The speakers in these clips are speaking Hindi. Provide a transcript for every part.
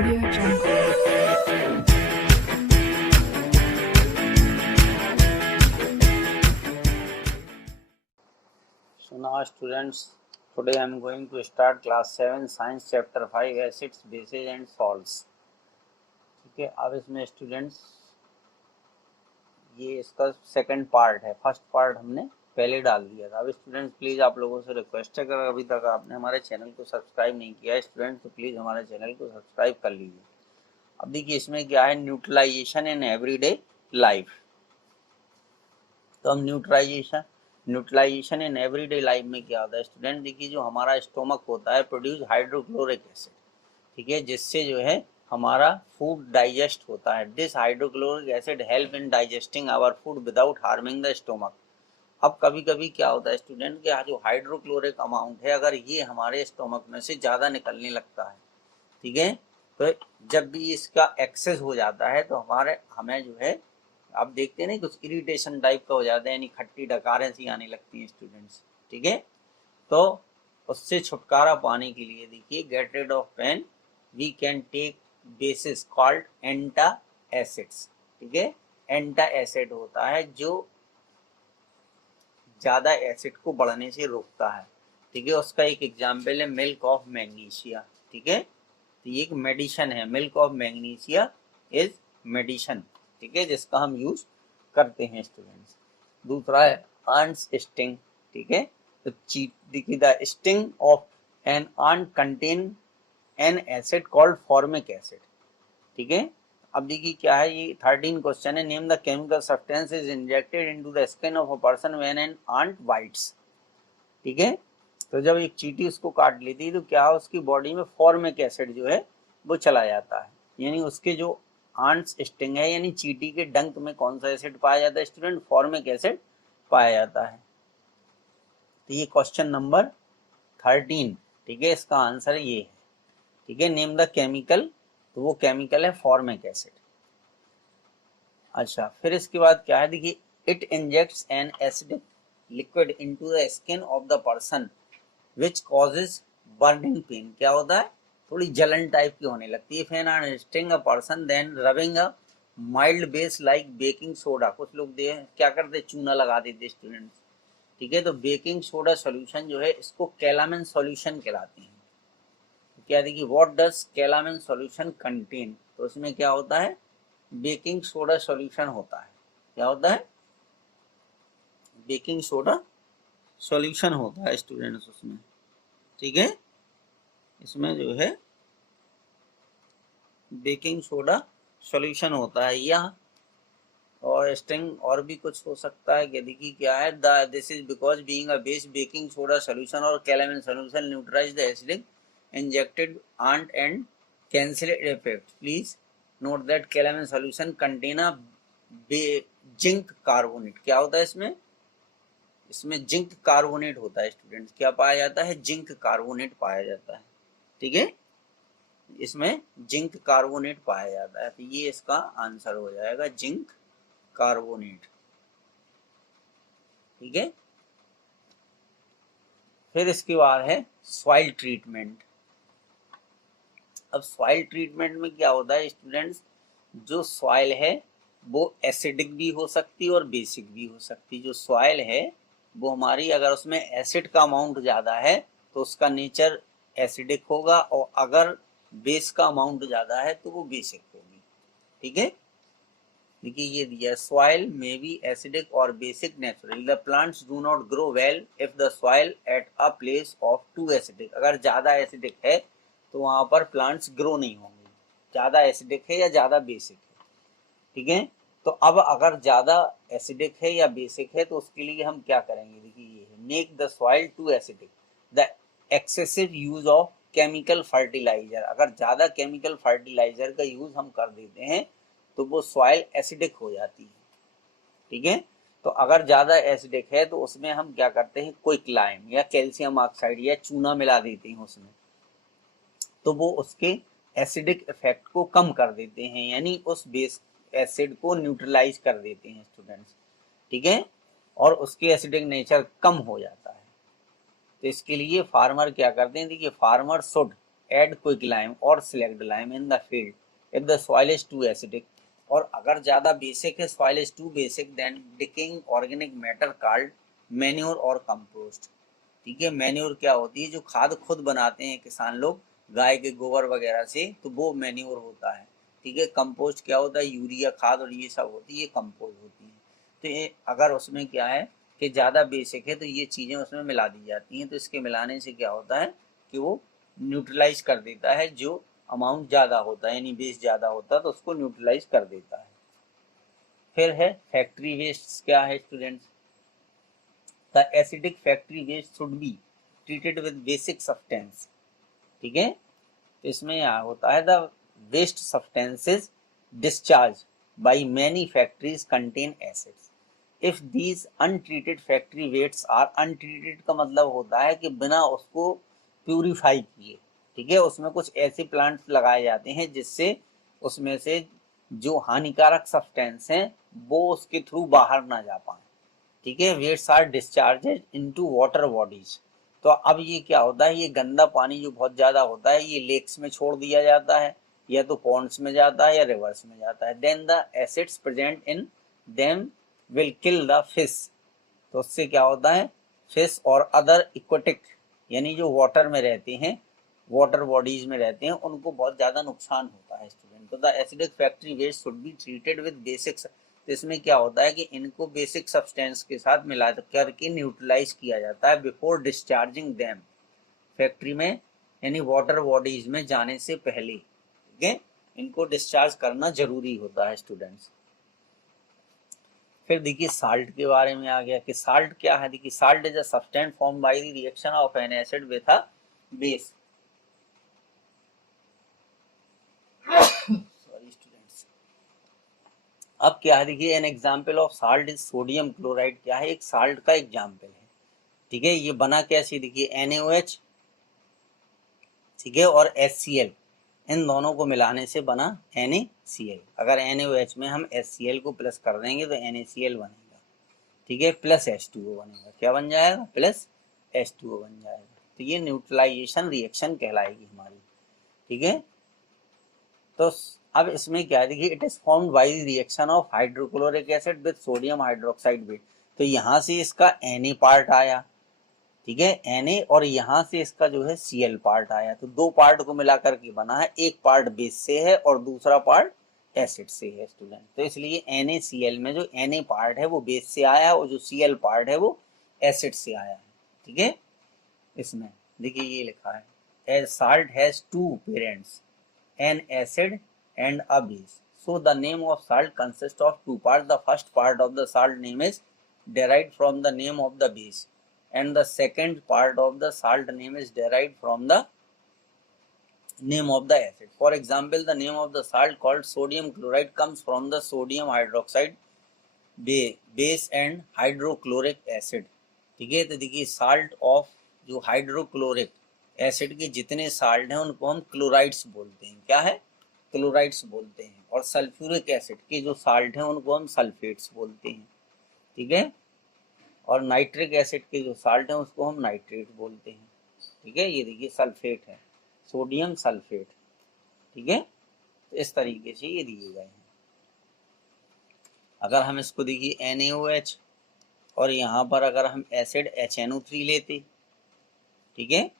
AudioJungle. So now students, today I am going to start class 7 science chapter 5 acids, bases and salts. ठीक है, अब इसमें स्टूडेंट्स ये इसका सेकंड पार्ट है, फर्स्ट पार्ट हमने पहले डाल दिया था। अब स्टूडेंट्स प्लीज़ आप लोगों से रिक्वेस्ट है, अगर अभी तक आपने हमारे चैनल को सब्सक्राइब नहीं किया है स्टूडेंट्स, तो प्लीज़ हमारे चैनल को सब्सक्राइब कर लीजिए। अब देखिए इसमें क्या है, न्यूट्रलाइजेशन इन एवरीडे लाइफ। तो हम न्यूट्रलाइजेशन इन एवरीडे लाइफ में क्या होता है स्टूडेंट, देखिए जो हमारा स्टोमक होता है प्रोड्यूस हाइड्रोक्लोरिक एसिड, ठीक है, जिससे जो है हमारा फूड डाइजेस्ट होता है। This hydrochloric acid help in digesting our food without harming the stomach. अब कभी कभी क्या होता है स्टूडेंट कि जो हाइड्रोक्लोरिक अमाउंट है अगर ये हमारे स्टोमक में से ज़्यादा निकलने लगता है, ठीक है, तो जब भी इसका एक्सेस हो जाता है तो हमें जो है आप देखते हैं ना कुछ इरिटेशन टाइप का हो जाता है, यानी खट्टी डकारें सी आने लगती हैं स्टूडेंट्स, ठीक है। तो उससे छुटकारा पाने के लिए देखिए, get rid of pain we can take bases called antacids, ठीक है। एंटा एसिड होता है जो ज़्यादा एसिड को बढ़ने से रोकता है, ठीक है। उसका एक एग्जाम्पल है मिल्क ऑफ मैग्नीशिया, ठीक है। तो ये एक मेडिसिन है, milk of magnesia is medicine, ठीक है, जिसका हम यूज करते हैं स्टूडेंट्स। दूसरा है आंट्स स्टिंग, ठीक है। तो देखिए the sting of an ant contain an acid called formic acid, ठीक है। अब देखिए क्या है, ये 13 क्वेश्चन है। Name the chemical substance is injected into the skin of a person when an ant bites, ठीक है। तो जब एक चींटी उसको काट लेती है तो क्या है, उसकी बॉडी में फॉर्मिक एसिड जो है वो चला जाता है, यानी उसके जो आंट्स स्टिंग है यानी चींटी के डंक में कौन सा एसिड पाया जाता है स्टूडेंट, फॉर्मिक एसिड पाया जाता है। तो ये क्वेश्चन नंबर 13, ठीक है, इसका आंसर ये है, ठीक है। नेम द केमिकल, तो वो केमिकल है फॉर्मिक एसिड। अच्छा, फिर इसके बाद क्या है, देखिए it injects an acidic liquid into the skin of the person which causes burning pain. क्या होता है, थोड़ी जलन टाइप की होने लगती है। Fan are sting a person then rubbing a mild base like baking soda. कुछ लोग क्या करते, चूना लगा देते स्टूडेंट्स, ठीक है। तो बेकिंग सोडा सॉल्यूशन जो है इसको कैलामिन सॉल्यूशन कहलाते हैं। तो क्या देखिए, what does calamine solution contain, तो उसमें क्या होता है, बेकिंग सोडा सॉल्यूशन होता है। क्या होता है, बेकिंग सोडा सॉल्यूशन होता है स्टूडेंट्स उसमें, ठीक है। इसमें जो है बेकिंग सोडा सॉल्यूशन होता है, या और स्ट्रिंग और भी कुछ हो सकता है। कि देखिए क्या है, this is because being a base baking soda solution और calamine solution neutralize the acidic injected ant and cancel effect. Please note that calamine solution contain a zinc carbonate. क्या होता है इसमें, इसमें जिंक कार्बोनेट होता है स्टूडेंट्स। क्या पाया जाता है, जिंक कार्बोनेट पाया जाता है, ठीक है। इसमें जिंक कार्बोनेट पाया जाता है, तो ये इसका आंसर हो जाएगा, जिंक कार्बोनेट, ठीक है। फिर इसके बाद है सॉइल ट्रीटमेंट। अब सॉइल ट्रीटमेंट में क्या होता है स्टूडेंट्स, जो सॉइल है वो एसिडिक भी हो सकती है और बेसिक भी हो सकती है। जो सॉइल है वो हमारी, अगर उसमें एसिड का अमाउंट ज़्यादा है तो उसका नेचर एसिडिक होगा, और अगर बेस का अमाउंट ज़्यादा है तो वो बेसिक होगी, ठीक है। देखिए ये दिया, सॉइल मे बी एसिडिक और basic naturally. The plants do not grow well if the soil at a place of too acidic. अगर ज़्यादा एसिडिक है तो वहाँ पर प्लांट्स ग्रो नहीं होंगे, ज़्यादा एसिडिक है या ज़्यादा बेसिक है, ठीक है। तो अब अगर ज़्यादा एसिडिक है या बेसिक है तो उसके लिए हम क्या करेंगे, देखिए ये है, make the soil too acidic the excessive use of chemical fertiliser. अगर ज़्यादा केमिकल फर्टिलाइजर का यूज़ हम कर देते हैं तो वो सॉइल एसिडिक हो जाती है, ठीक है। तो अगर ज़्यादा एसिडिक है तो उसमें हम क्या करते हैं, क्विक लाइम या कैल्शियम ऑक्साइड या चूना मिला देते हैं उसमें, तो वो उसके एसिडिक इफेक्ट को कम कर देते हैं, यानी उस बेस एसिड को न्यूट्रलाइज कर देते हैं स्टूडेंट्स, ठीक है, और उसके एसिडिक नेचर कम हो जाता है। तो इसके लिए फार्मर क्या करते हैं, देखिए farmer should add quicklime or select lime in the field if the soil is too acidic. और अगर ज़्यादा बेसिक है, soil is too basic, then decaying organic matter called manure और कंपोस्ट। ठीक है, मैन्योर क्या होती है, जो खाद खुद बनाते हैं किसान लोग गाय के गोबर वगैरह से, तो वो मैन्योर होता है। ठीक है, कंपोस्ट क्या होता है, यूरिया खाद और ये सब होती है, ये कंपोस्ट होती है। तो ये अगर उसमें क्या है कि ज़्यादा बेसिक है तो ये चीज़ें उसमें मिला दी जाती हैं, तो इसके मिलाने से क्या होता है कि वो न्यूट्रलाइज कर देता है, जो अमाउंट ज़्यादा होता है यानी बेस ज़्यादा होता है तो उसको न्यूट्रलाइज कर देता है। फिर है फैक्ट्री वेस्ट। क्या है students, the acidic factory waste should be treated with basic substance. ठीक है, तो इसमें यहाँ होता है the waste substances discharge by many factories contain acids if these untreated factory wastes are untreated, का मतलब होता है कि बिना उसको प्यूरिफाई किए। ठीक है, उसमें कुछ ऐसे प्लांट्स लगाए जाते हैं जिससे उसमें से जो हानिकारक सब्सटेंस हैं वो उसके थ्रू बाहर ना जा पाए। ठीक है, wastes are discharged into water bodies. तो अब ये क्या होता है, ये गंदा पानी जो बहुत ज्यादा होता है ये लेक्स में छोड़ दिया जाता है, या तो पॉन्ड्स में जाता है या रिवर्स में जाता है। Then the acids present in them will kill the fish. तो उससे क्या होता है, फिश और अदर इक्वेटिक यानी जो वाटर में रहते हैं, वाटर बॉडीज में रहते हैं, उनको बहुत ज्यादा नुकसान होता है स्टूडेंट। तो the acidic factory waste should be treated with basic. तो इसमें क्या होता है कि इनको बेसिक सब्सटेंस के साथ मिला करके न्यूट्रलाइज किया जाता है बिफोर डिस्चार्जिंग देम, फैक्ट्री में यानी वाटर बॉडीज में जाने से पहले। ठीक है, इनको डिस्चार्ज करना जरूरी होता है स्टूडेंट्स। फिर देखिए साल्ट के बारे में आ गया कि साल्ट क्या है। देखिए salt is a substance form by the reaction of N acid with a base. Sorry students. अब क्या है, देखिए an example of salt is sodium chloride. क्या है, एक साल्ट का एग्जाम्पल है। ठीक है, ये बना कैसे, देखिए NaOH, ठीक है, और HCl, इन दोनों को मिलाने से बना NaCl। अगर NaOH में हम HCl को प्लस कर देंगे तो NaCl बनेगा। ठीक है, प्लस H2O बनेगा। क्या बन जाएगा, प्लस H2O बन जाएगा। तो ये न्यूट्रलाइजेशन रिएक्शन कहलाएगी हमारी। ठीक है, तो अब इसमें क्या है, देखिए it is formed by the reaction of hydrochloric acid with sodium hydroxide base. तो यहाँ से इसका Na पार्ट आया, ठीक है, Na, और यहाँ से इसका जो है Cl पार्ट आया। तो दो पार्ट को मिला करके बना है, एक पार्ट बेस से है और दूसरा पार्ट एसिड से है स्टूडेंट। तो इसलिए NaCl में जो Na पार्ट है वो बेस से आया और जो Cl पार्ट है वो एसिड से आया है। ठीक है, इसमें देखिए ये लिखा है, as salt has two parents, an acid and a base. So the name of salt consists of two parts. The first part of the salt name is derived from the name of the base, and the second part of the salt name is derived from the name of the acid. For example, the name of the salt called sodium chloride comes from the sodium hydroxide base and hydrochloric acid. ठीक है, तो देखिए साल्ट ऑफ जो हाइड्रोक्लोरिक एसिड के जितने साल्ट हैं उनको हम क्लोराइड्स बोलते हैं। क्या है, क्लोराइड्स बोलते हैं। और सल्फ्यूरिक एसिड के जो साल्ट हैं उनको हम सल्फेट्स बोलते हैं। ठीक है, और नाइट्रिक एसिड के जो साल्ट हैं उसको हम नाइट्रेट बोलते हैं। ठीक है, ये देखिए सल्फेट है, सोडियम सल्फेट। ठीक है, तो इस तरीके से ये दिए गए हैं। अगर हम इसको देखिए NaOH और यहाँ पर अगर हम एसिड HNO3 लेते, ठीक है,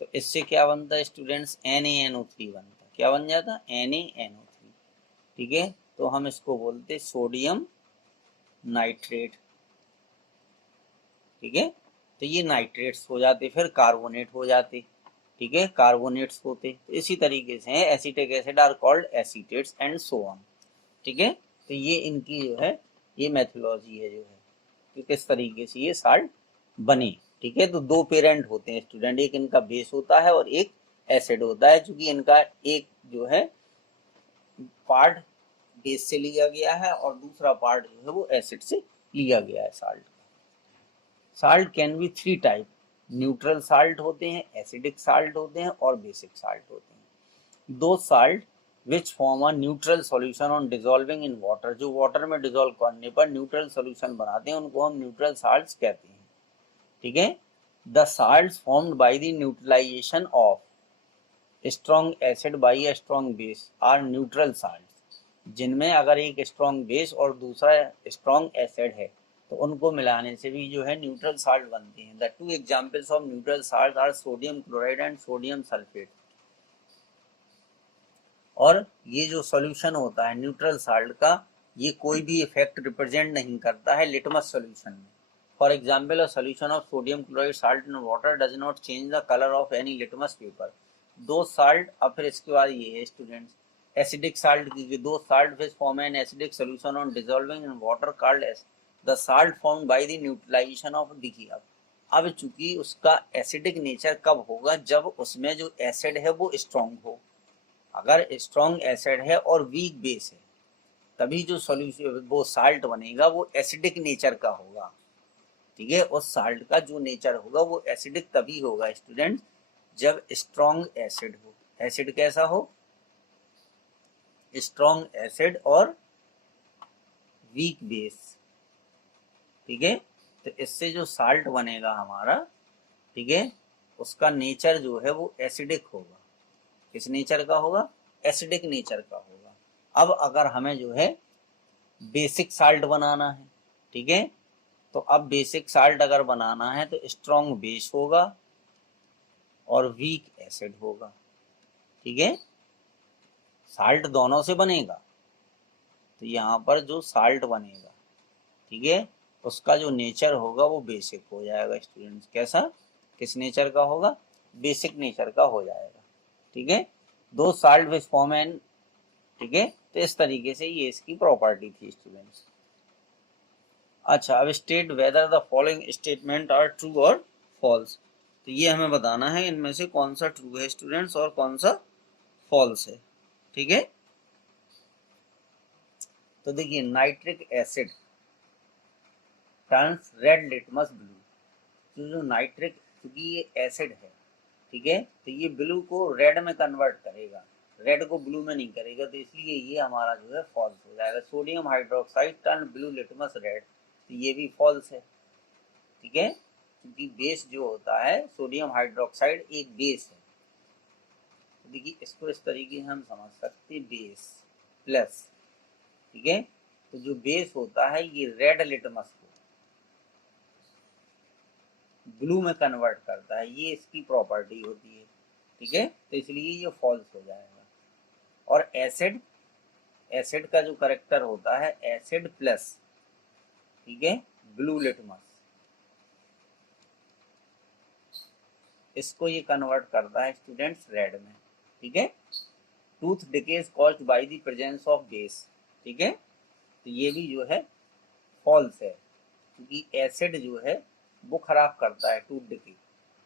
तो इससे क्या बनता है स्टूडेंट्स, NaNO3 बनता। क्या बन जाता, NaNO3। ठीक है, तो हम इसको बोलते सोडियम नाइट्रेट। ठीक है, तो ये नाइट्रेट्स हो जाते, फिर कार्बोनेट हो जाते। ठीक है, कार्बोनेट्स होते। तो इसी तरीके से acetic acid are called acetates and so on. ठीक है, तो ये इनकी जो है ये मेथोलॉजी है जो है कि किस तरीके से ये साल्ट बने। ठीक है, तो दो पेरेंट होते हैं स्टूडेंट, एक इनका बेस होता है और एक एसिड होता है। चूंकि इनका एक जो है पार्ट बेस से लिया गया है और दूसरा पार्ट जो है वो एसिड से लिया गया है साल्ट का। Salt can be three type, neutral salt होते हैं, एसिडिक साल्ट होते हैं और बेसिक साल्ट होते हैं। दो salt which form a neutral solution on dissolving in water, जो वाटर में डिसॉल्व करने पर न्यूट्रल सॉल्यूशन बनाते हैं उनको हम न्यूट्रल साल्ट्स कहते हैं। ठीक है, the salts formed by the neutralisation of strong acid by a strong base are neutral salt, जिनमें अगर एक स्ट्रॉन्ग बेस और दूसरा स्ट्रॉन्ग एसिड है तो उनको मिलाने से भी जो है न्यूट्रल साल्ट बनते हैं। The two examples of neutral salt are sodium chloride and sodium sulphate. और ये जो सॉल्यूशन होता है न्यूट्रल साल्ट का, ये कोई भी इफेक्ट रिप्रेजेंट नहीं करता है लिटमस सॉल्यूशन में। For example a solution of sodium chloride salt in water does not change the colour of any litmus paper. दो साल्ट, अब फिर इसके बाद ये है स्टूडेंट्स एसिडिक साल्ट की, दो salt which form an acidic solution on dissolving in water called as the salt formed by the neutralisation of. देखिए अब चूंकि उसका एसिडिक नेचर कब होगा, जब उसमें जो एसिड है वो स्ट्रॉन्ग हो। अगर स्ट्रॉन्ग एसिड है और वीक बेस है तभी जो सॉल्यूशन वो साल्ट बनेगा वो एसिडिक नेचर का होगा। ठीक है, उस साल्ट का जो नेचर होगा वो एसिडिक तभी होगा स्टूडेंट जब स्ट्रॉन्ग एसिड हो। एसिड कैसा हो? स्ट्रॉन्ग एसिड और वीक बेस। ठीक है, तो इससे जो साल्ट बनेगा हमारा, ठीक है, उसका नेचर जो है वो एसिडिक होगा। किस नेचर का होगा? एसिडिक नेचर का होगा। अब अगर हमें जो है बेसिक साल्ट बनाना है, ठीक है, तो अब बेसिक साल्ट अगर बनाना है तो स्ट्रॉन्ग बेस होगा और वीक एसिड होगा। ठीक है, साल्ट दोनों से बनेगा, तो यहाँ पर जो साल्ट बनेगा, ठीक है, उसका जो नेचर होगा वो बेसिक हो जाएगा स्टूडेंट्स। कैसा? किस नेचर का होगा? बेसिक नेचर का हो जाएगा। ठीक है, दो साल्ट विच फॉर्म एन, ठीक है, तो इस तरीके से ये इसकी प्रॉपर्टी थी स्टूडेंट्स। अच्छा, अब state whether the following statement are true और फॉल्स। तो ये हमें बताना है इनमें से कौन सा ट्रू है स्टूडेंट्स और कौन सा फॉल्स है। ठीक है, तो देखिए nitric asset turns red litmus blue. तो जो नाइट्रिक, क्योंकि ये एसिड है, ठीक है, तो ये ब्लू को रेड में कन्वर्ट करेगा, रेड को ब्लू में नहीं करेगा, तो इसलिए ये हमारा जो है फॉल्स हो जाएगा। Sodium hydroxide turn blue litmus red, तो ये भी फॉल्स है। ठीक है, क्योंकि बेस जो होता है सोडियम हाइड्रोक्साइड एक बेस है। तो देखिए इसको इस तरीके से हम समझ सकते हैं, बेस प्लस, ठीक है, तो जो बेस होता है ये रेड लिटमस को ब्लू में कन्वर्ट करता है, ये इसकी प्रॉपर्टी होती है। ठीक है, तो इसलिए ये फॉल्स हो जाएगा। और एसिड, एसिड का जो करेक्टर होता है एसिड प्लस, ठीक है, ब्लू लिटमस, इसको ये कन्वर्ट करता है स्टूडेंट्स रेड में। ठीक है, tooth decays caused by the presence of base. ठीक है, तो ये भी जो है फॉल्स है, क्योंकि एसिड जो है वो खराब करता है टूथ डिके।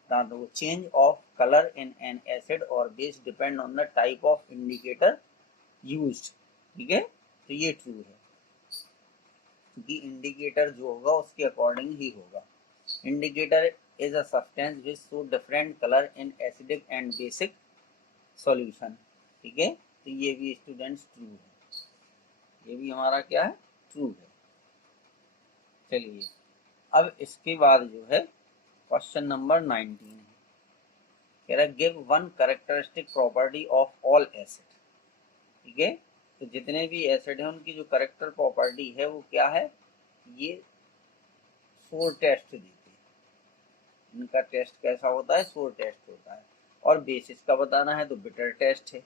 दांतों change of colour in an acid और base depend on the type of indicator used. ठीक है, तो ये ट्रू है, क्योंकि इंडिकेटर जो होगा उसके अकॉर्डिंग ही होगा। Indicator is a substance which show different color in acidic and basic solution। ठीक है, तो ये भी स्टूडेंट्स ट्रू है, ये भी हमारा क्या है? ट्रू है। चलिए अब इसके बाद जो है क्वेश्चन नंबर 19 है, कह रहा give one characteristic property of all acid. ठीक है, तो जितने भी एसिड हैं उनकी जो कैरेक्टर प्रॉपर्टी है वो क्या है? ये 4 टेस्ट देते हैं। इनका टेस्ट कैसा होता है? 4 टेस्ट होता है। और बेसिस का बताना है तो बिटर टेस्ट है।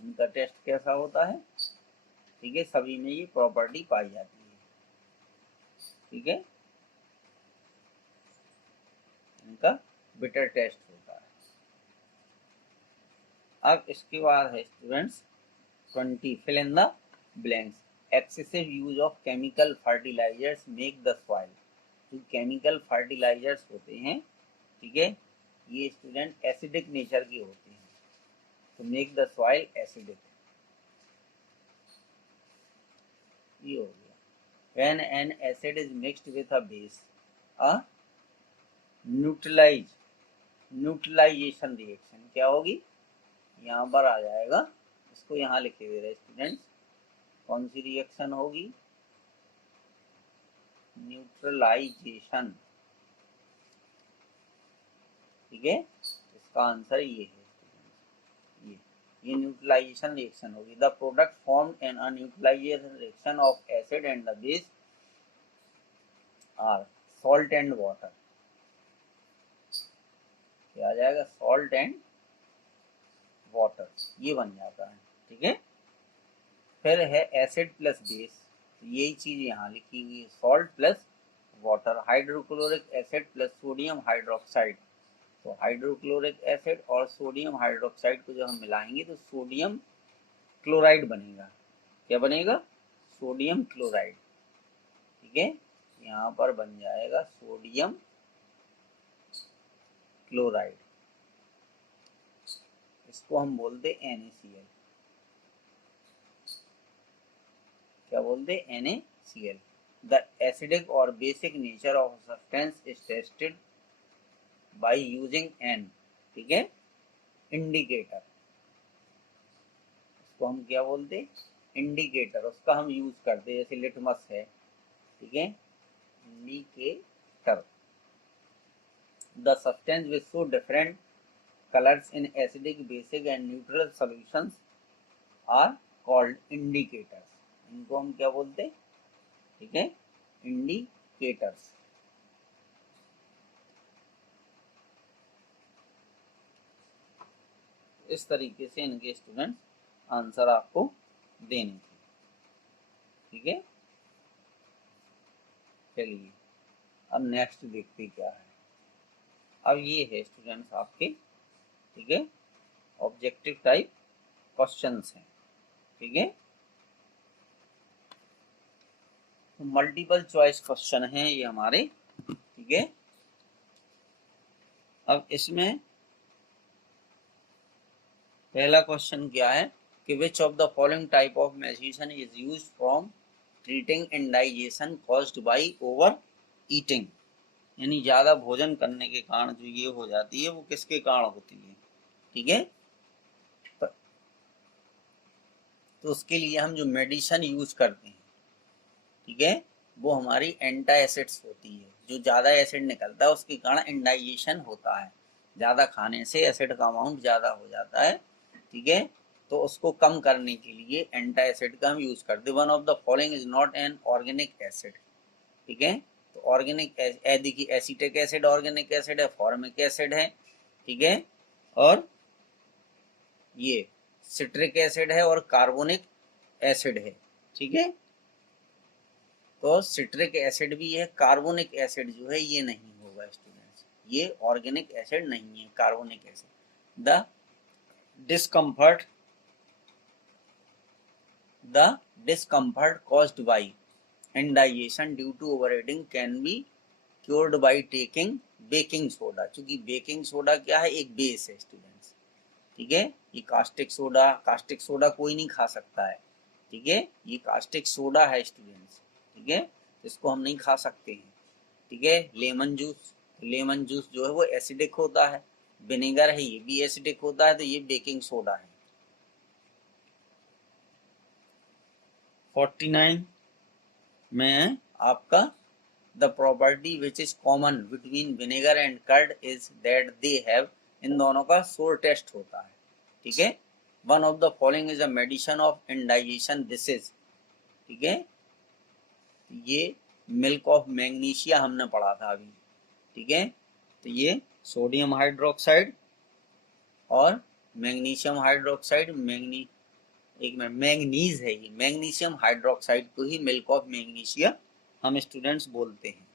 इनका टेस्ट कैसा होता है? ठीक है, सभी में ये प्रॉपर्टी पाई जाती है। ठीक है, इनका बिटर टेस्ट होता है। अब इसके बाद है students 20 fill in the blanks. Excessive use of chemical fertilisers make the soil. जो केमिकल फर्टिलाइजर्स होते हैं, ठीक है, ये स्टूडेंट एसिडिक नेचर के होते हैं, तो मेक द सॉइल एसिडिक, ये हो गया। When an acid is mixed with a base, a neutralisation reaction क्या होगी? यहाँ पर आ जाएगा, इसको यहाँ लिखे दे रहे स्टूडेंट्स, कौन सी रिएक्शन होगी? न्यूट्रलाइजेशन। ठीक है, इसका आंसर ये है। ये न्यूट्रलाइजेशन रिएक्शन होगी। The product form in a neutralisation reaction of acid and the base are salt and water. क्या आ जाएगा? सॉल्ट एंड वाटर, ये बन जाता है। ठीक है, फिर है एसिड प्लस बेस, तो यही चीज यहाँ लिखी हुई है, salt plus water. Hydrochloric acid plus sodium hydroxide, तो हाइड्रोक्लोरिक एसिड और सोडियम हाइड्रोक्साइड को जब हम मिलाएंगे तो सोडियम क्लोराइड बनेगा। क्या बनेगा? Sodium chloride. ठीक है, यहाँ पर बन जाएगा सोडियम क्लोराइड, इसको हम बोलते NaCl। क्या बोलते? NaCl। द एसिडिक और basic nature of substance is tested by using an, ठीक है, इंडिकेटर। इसको हम क्या बोलते? इंडिकेटर। उसका हम यूज करते, जैसे लिटमस है, ठीक है, indicator. The substance which show different colours in acidic, basic and neutral solutions are called indicators. इनको हम क्या बोलते? ठीक है, इंडिकेटर्स। इस तरीके से इनके स्टूडेंट आंसर आपको देने थे। ठीक है, चलिए अब नेक्स्ट देखते क्या है। अब ये है स्टूडेंट्स आपके, ठीक है, ऑब्जेक्टिव टाइप क्वेश्चंस हैं। ठीक है, तो मल्टीपल चॉइस क्वेश्चन हैं ये हमारे। ठीक है, अब इसमें पहला क्वेश्चन क्या है कि विच of the following type of medicine is used from treating indigestion caused by over eating, यानी ज्यादा भोजन करने के कारण जो ये हो जाती है वो किसके कारण होती है। ठीक है, तो उसके लिए हम जो मेडिसिन यूज करते हैं, ठीक है, वो हमारी एंटा एसिड्स होती है। जो ज्यादा एसिड निकलता है उसके कारण इंडाइजेशन होता है, ज्यादा खाने से एसिड का अमाउंट ज्यादा हो जाता है। ठीक है, तो उसको कम करने के लिए एंटा एसिड का हम यूज करते हैं। One of the following is not an organic acid. ठीक है, तो ऑर्गेनिक देखिए, एसिटिक एसिड ऑर्गेनिक एसिड है, फॉर्मिक एसिड है, ठीक है, और ये सिट्रिक एसिड है और कार्बोनिक एसिड है। ठीक है, तो सिट्रिक एसिड भी है, कार्बोनिक एसिड जो है ये नहीं होगा स्टूडेंट्स, ये ऑर्गेनिक एसिड नहीं है, carbonic acid. The discomfort caused by indigestion due to overeating can be cured by taking baking soda. चूंकि बेकिंग सोडा क्या है? एक बेस है स्टूडेंट्स। ठीक है, ये कास्टिक सोडा कोई नहीं खा सकता है। ठीक है, ये कास्टिक सोडा है स्टूडेंट्स। ठीक है, इसको हम नहीं खा सकते हैं। ठीक है, लेमन जूस जो है वो एसिडिक होता है, विनेगर है ये भी एसिडिक होता है, तो ये बेकिंग सोडा है। 49 में आपका the property which is common between vinegar and curd is that they have, इन दोनों का सोर टेस्ट होता है। ठीक है, one of the following is a medicine of indigestion, this is, ठीक है, ये मिल्क ऑफ मैग्नीशिया हमने पढ़ा था अभी। ठीक है, तो ये सोडियम हाइड्रोक्साइड और मैग्नीशियम हाइड्रोक्साइड, मैंगनीज है, ये मैग्नीशियम हाइड्रोक्साइड को ही मिल्क ऑफ मैग्नीशिया हम स्टूडेंट्स बोलते हैं।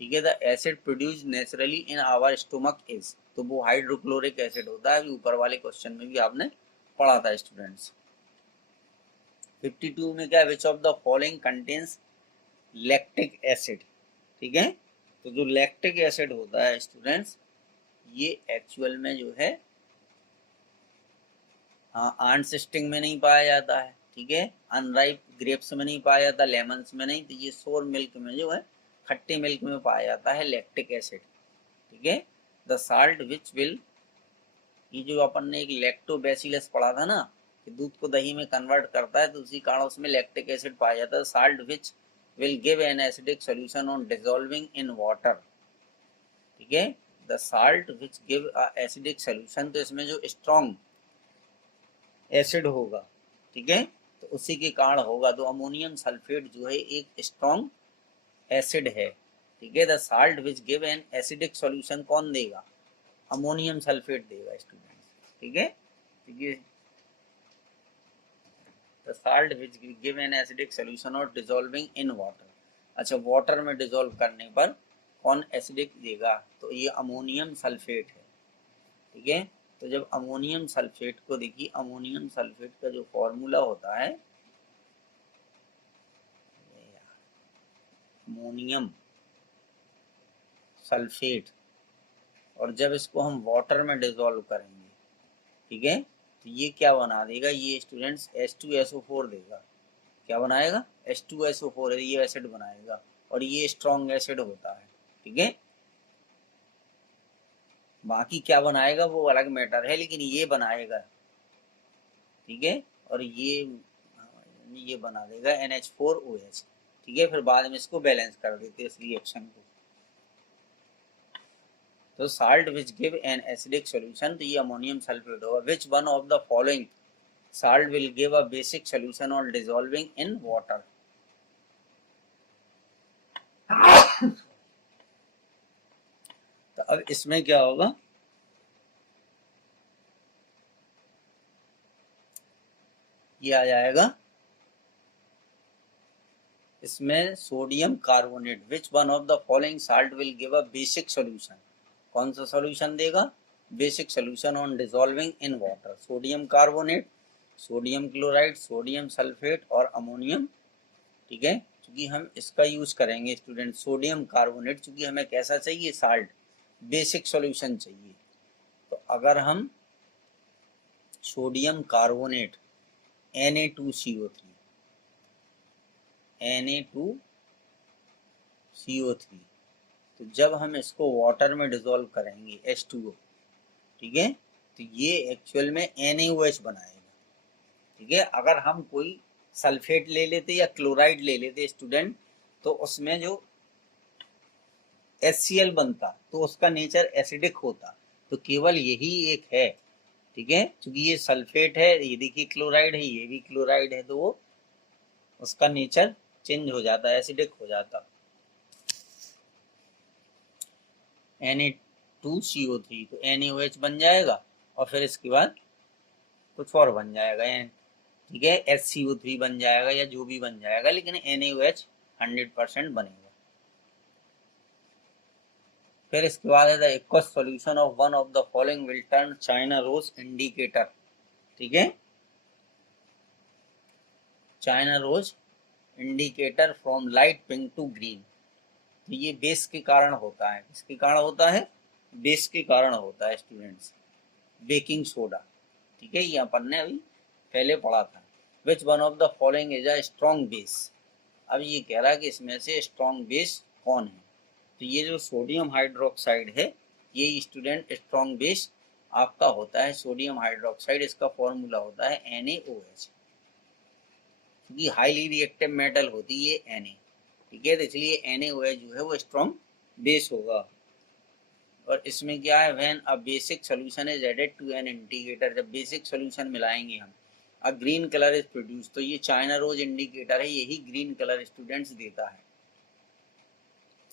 ठीक है, the acid produce naturally in our stomach is, तो वो हाइड्रोक्लोरिक एसिड होता है, अभी ऊपर वाले क्वेश्चन में भी आपने पढ़ा था स्टूडेंट्स। 52 में क्या, विच of the following contains lactic acid. ठीक है, तो जो लैक्टिक एसिड होता है स्टूडेंट्स, ये एक्चुअल में जो है, हाँ, आंट स्टिंग में नहीं पाया जाता है। ठीक है, अनराइप ग्रेप्स में नहीं पाया जाता, लेमन्स में नहीं, तो ये सोर मिल्क में जो है, खट्टे मिल्क में पाया जाता है लैक्टिक एसिड। ठीक है, द साल्ट विच विल, ये जो अपन ने एक लैक्टोबैसिलस पढ़ा था ना, कि दूध को दही में कन्वर्ट करता है, तो उसी कारण उसमें लैक्टिक एसिड पाया जाता है। Salt which will give an acidic solution on dissolving in water. ठीक है, the salt which give acidic solution, तो इसमें जो स्ट्रॉन्ग एसिड होगा, ठीक है, तो उसी के कारण होगा। तो अमोनियम सल्फेट जो है एक स्ट्रॉन्ग एसिड है, ठीक है। The salt which give an acidic solution कौन देगा? अमोनियम सल्फेट देगा स्टूडेंट्स, ठीक है, ठीक है। The salt which give an acidic solution और डिसॉल्विंग इन वाटर। अच्छा, वाटर में डिसॉल्व करने पर कौन एसिडिक देगा? तो ये अमोनियम सल्फेट है, ठीक है। तो जब अमोनियम सल्फेट को देखिए, अमोनियम सल्फेट का जो फॉर्मूला होता है, अमोनियम सल्फेट, और जब इसको हम वाटर में डिसॉल्व करेंगे, ठीक है, तो ये क्या बना देगा? ये स्टूडेंट्स H2SO4 देगा। क्या बनाएगा? H2SO4 है, ये एसिड बनाएगा, और ये स्ट्रॉन्ग एसिड होता है, ठीक है। बाकी क्या बनाएगा वो अलग मैटर है, लेकिन ये बनाएगा, ठीक है। और ये बना देगा NH4OH, ठीक है। फिर बाद में इसको बैलेंस कर देते हैं इस रिएक्शन को। तो salt which give an acidic solution, तो ये अमोनियम सल्फेट होगा। Which one of the following salt will give a basic solution on dissolving in water? तो अब इसमें क्या होगा? ये आ जाएगा इसमें sodium carbonate. Which one of the following salt will give a basic solution? कौन सा सॉल्यूशन देगा? Basic solution on dissolving in water. Sodium carbonate, sodium chloride, sodium sulphate और अमोनियम, ठीक है। क्योंकि हम इसका यूज करेंगे स्टूडेंट सोडियम कार्बोनेट, क्योंकि हमें कैसा चाहिए? साल्ट, बेसिक सॉल्यूशन चाहिए। तो अगर हम सोडियम कार्बोनेट Na2CO3, Na2CO3, तो जब हम इसको वाटर में डिसॉल्व करेंगे H2O, ठीक है, तो ये एक्चुअल में NaOH बनाएगा, ठीक है। अगर हम कोई सल्फेट ले लेते या क्लोराइड ले लेते स्टूडेंट, तो उसमें जो HCl बनता तो उसका नेचर एसिडिक होता। तो केवल यही एक है, ठीक है, क्योंकि ये सल्फेट है, ये देखिए क्लोराइड है, ये भी क्लोराइड है, तो वो उसका नेचर चेंज हो जाता है, एसिडिक हो जाता। Na2CO3 तो NaOH बन जाएगा, और फिर इसके बाद कुछ और बन जाएगा, ठीक है, HCO3 बन जाएगा या जो भी बन जाएगा, लेकिन NaOH 100% बनेगा। फिर इसके बाद है the aqueous solution of one of the following will turn China rose indicator, ठीक है। China rose indicator from light pink to green. तो ये बेस के कारण होता है। किसके कारण होता है? बेस के कारण होता है स्टूडेंट्स, बेकिंग सोडा, ठीक है, ये अपन ने अभी पहले पढ़ा था। Which one of the following is a strong base? अब ये कह रहा है कि इसमें से स्ट्रॉन्ग बेस कौन है? तो ये जो सोडियम हाइड्रोक्साइड है, ये स्टूडेंट स्ट्रॉन्ग बेस आपका होता है सोडियम हाइड्रोक्साइड। इसका फॉर्मूला होता है NaOH, क्योंकि हाईली रिएक्टिव मेटल होती है Na, ठीक है, तो इसलिए NaOH जो है वो स्ट्रॉन्ग बेस होगा। और इसमें क्या है? When a basic solution is added to an indicator, जब बेसिक सॉल्यूशन मिलाएंगे हम, a green colour is produce, तो ये चाइना रोज इंडिकेटर है, यही ग्रीन कलर स्टूडेंट्स देता है,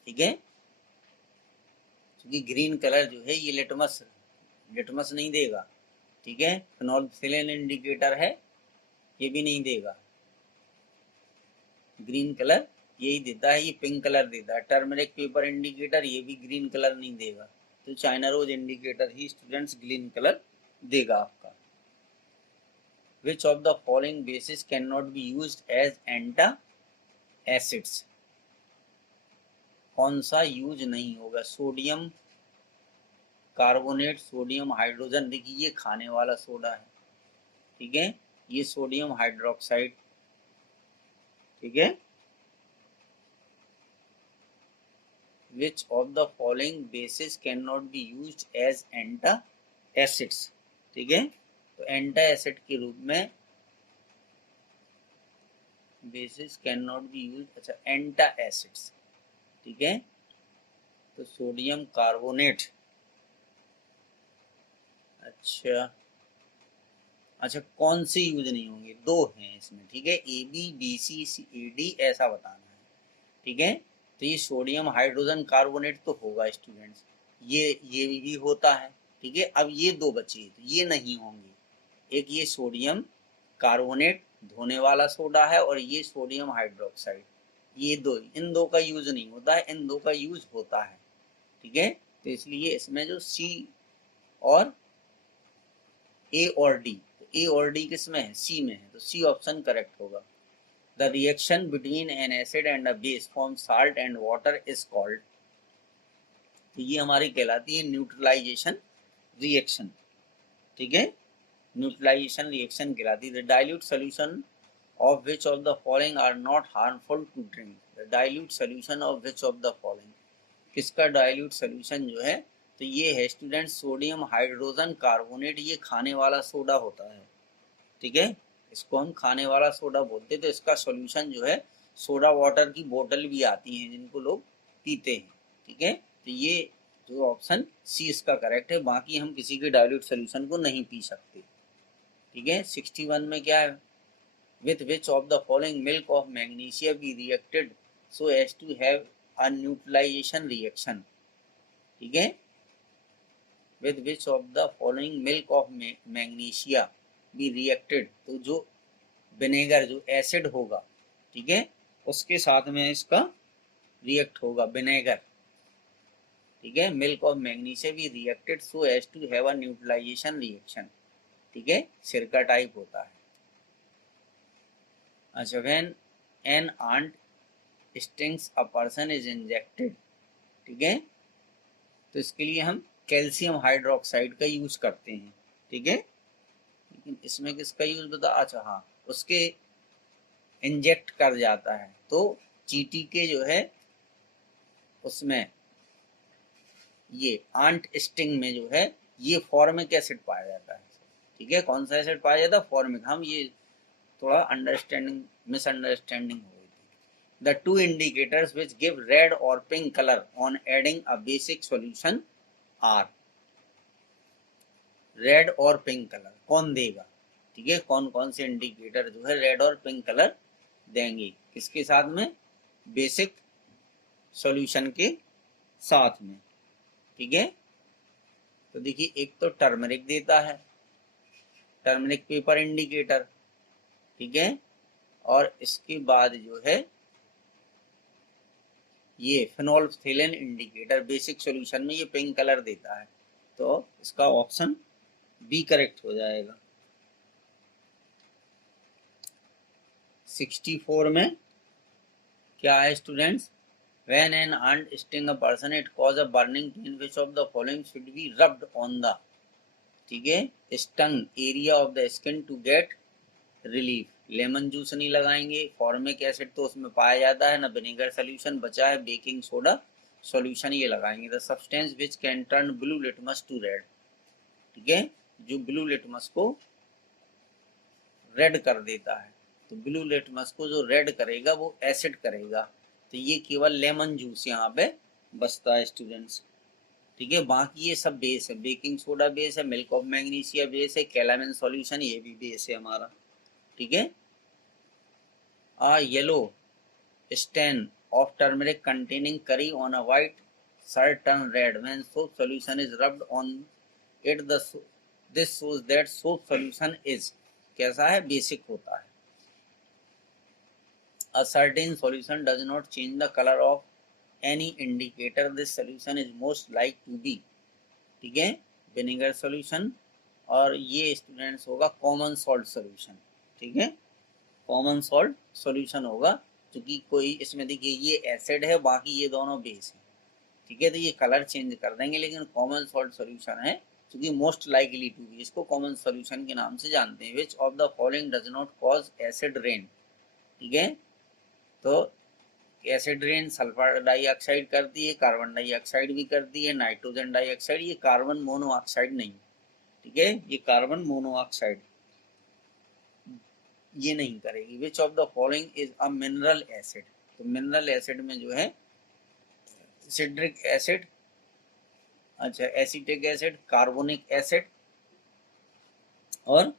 ठीक है। क्योंकि ग्रीन कलर जो है ये लिटमस लिटमस नहीं देगा, ठीक है। फिनोल्फिलीन इंडिकेटर है, ये भी नहीं देगा। ग्रीन कलर यही देता है, ये पिंक कलर देता है। टर्मरिक पेपर इंडिकेटर, ये भी ग्रीन कलर नहीं देगा। तो चाइना रोज इंडिकेटर ही स्टूडेंट्स ग्रीन कलर देगा आपका। Which of the following bases cannot be used as antacids? कौन सा यूज नहीं होगा? सोडियम कार्बोनेट, सोडियम हाइड्रोजन, देखिए ये खाने वाला सोडा है, ठीक है, ये सोडियम हाइड्रोक्साइड, ठीक है। Which of the following bases cannot be used as antacids? ठीक है, तो एंटासिड के रूप में basis can not be use. अच्छा, एंटासिड्स, ठीक है, तो सोडियम कार्बोनेट, अच्छा अच्छा, कौन से यूज नहीं होंगे? दो हैं इसमें, ठीक है, A B, B C, A D, ऐसा बताना है, ठीक है। तो ये सोडियम हाइड्रोजन कार्बोनेट तो होगा स्टूडेंट्स, ये भी होता है, ठीक है। अब ये दो बचे, तो ये नहीं होंगे। एक ये सोडियम कार्बोनेट धोने वाला सोडा है, और ये सोडियम हाइड्रोक्साइड, ये दो, इन दो का यूज नहीं होता है, इन दो का यूज होता है, ठीक है। तो इसलिए इसमें जो सी और ए और डी, तो ए और डी किस में है? सी में है, तो सी ऑप्शन करेक्ट होगा। The reaction between N acid and a base form salt and water is called, तो ये हमारी कहलाती है न्यूट्रलाइजेशन रिएक्शन, ठीक है, न्यूट्रलाइजेशन रिएक्शन कहलाती है। The dilute solution of which of the following are not harmful to drink, the dilute solution of which of the following, किसका डाइल्यूट सोल्यूशन जो है? तो ये है स्टूडेंट सोडियम हाइड्रोजन कार्बोनेट, ये खाने वाला सोडा होता है, ठीक है, इसको हम खाने वाला सोडा बोलते हैं। तो इसका सॉल्यूशन जो है, सोडा वाटर की बोतल भी आती है जिनको लोग पीते हैं, ठीक है। तो ये जो ऑप्शन सी इसका करेक्ट है, बाकी हम किसी के डाइल्यूट सोल्यूशन को नहीं पी सकते, ठीक है। 61 में क्या है? With which of the following milk of magnesia be reacted so as to have a neutralisation reaction, ठीक है। With which of the following milk of magnesia be reacted, तो जो विनेगर, जो एसिड होगा, ठीक है, उसके साथ में इसका रिएक्ट होगा विनेगर, ठीक है। Milk of magnesia be reacted so as to have a neutralisation reaction, ठीक है, सिरका टाइप होता है। अच्छा, when an ant stings a person is injected, ठीक है, तो इसके लिए हम कैल्शियम हाइड्रोक्साइड का यूज करते हैं, ठीक है। लेकिन इसमें किसका यूज बता? अच्छा हाँ, उसके इंजेक्ट कर जाता है, तो चीटी के जो है उसमें ये आंट स्टिंग में जो है ये फॉर्मिक एसिड पाया जाता है, ठीक है। कौन सा एसिड पाया जाता है? फॉर्मिक। हम ये थोड़ा अंडरस्टैंडिंग, मिसअंडरस्टैंडिंग हो गई थी। The two indicators which give red और pink colour on adding a basic solution are, red और पिंक कलर कौन देगा, ठीक है, कौन कौन से इंडिकेटर जो है रेड और पिंक कलर देंगे किसके साथ में? बेसिक सॉल्यूशन के साथ में, ठीक है। तो देखिए, एक तो टर्मरिक देता है, टर्मरिक पेपर इंडिकेटर, ठीक है, और इसके बाद जो है ये फिनोल्फथेलिन इंडिकेटर बेसिक सॉल्यूशन में ये पिंक कलर देता है, तो इसका ऑप्शन बी करेक्ट हो जाएगा। 64 में क्या है students? When an ant sting a person, it cause a burning pain. Which of the following should be rubbed on the, ठीक है, stung area of the skin to get relief? Lemon juice नहीं लगाएंगे, फॉर्मिक एसिड तो उसमें पाया जाता है ना, विनेगर सोल्यूशन बचा है, बेकिंग सोडा सॉल्यूशन ये लगाएंगे। The substance which can turn blue litmus to red, ठीक है, जो ब्लू लिटमस को रेड कर देता है, तो ब्लू लिटमस को जो रेड करेगा वो एसिड करेगा, तो ये केवल लेमन जूस यहाँ पे बचता है स्टूडेंट्स, ठीक है। बाकी ये सब बेस है, बेकिंग सोडा बेस है, मिल्क ऑफ मैग्नीशिया बेस है, कैलामिन सॉल्यूशन ये भी बेस है हमारा, ठीक है। आ yellow stain of turmeric containing curry on a white shirt turn red when soap solution is rubbed on it. This shows that soap solution is कैसा है? बेसिक होता है। A certain solution does not change the color of any indicator. This solution is most like to be, ठीक है, विनेगर सॉल्यूशन, और ये स्टूडेंट्स होगा कॉमन सॉल्ट सॉल्यूशन, ठीक है, कॉमन सॉल्ट सॉल्यूशन होगा, क्योंकि कोई इसमें देखिए ये एसिड है, बाकी ये दोनों बेस है, ठीक है, तो ये कलर चेंज कर देंगे, लेकिन कॉमन सॉल्ट सॉल्यूशन है, क्योंकि मोस्ट लाइकली टू बी, इसको कॉमन सॉल्यूशन के नाम से जानते हैं। विच of the following does not cause acid rain, ठीक है, तो एसिड रेन सल्फर डाइऑक्साइड करती है, कार्बन डाइऑक्साइड भी करती है, नाइट्रोजन डाइऑक्साइड, ये कार्बन मोनोऑक्साइड नहीं, ठीक है, ये कार्बन मोनोऑक्साइड ये नहीं करेगी। विच of the following is a mineral acid, तो मिनरल एसिड में जो है सिट्रिक एसिड, अच्छा एसिटिक एसिड, कार्बोनिक एसिड और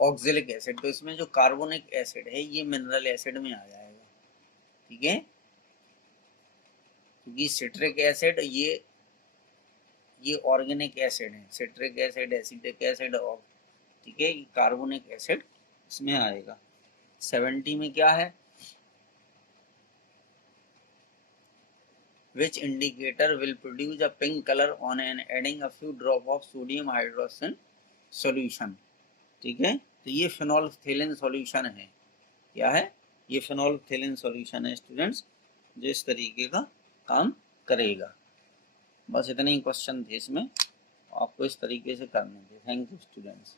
ऑक्जेलिक एसिड, तो इसमें जो कार्बोनिक एसिड है ये मिनरल एसिड में आ जाएगा, ठीक है, क्योंकि सिट्रिक एसिड ये ऑर्गेनिक एसिड है, सिट्रिक एसिड, एसिटिक एसिड, और ठीक है, कार्बोनिक एसिड इसमें आएगा। 70 में क्या है, which indicator will produce a pink color on an adding a few drop of sodium hydrogen solution, ठीक है, तो ये फिनोल्फ्थेलिन सॉल्यूशन है, क्या है, ये फिनोल्फ्थेलिन सॉल्यूशन है स्टूडेंट्स, जो इस तरीके का काम करेगा। बस इतने ही क्वेश्चन थे इसमें, आपको इस तरीके से करने थे। Thank you students.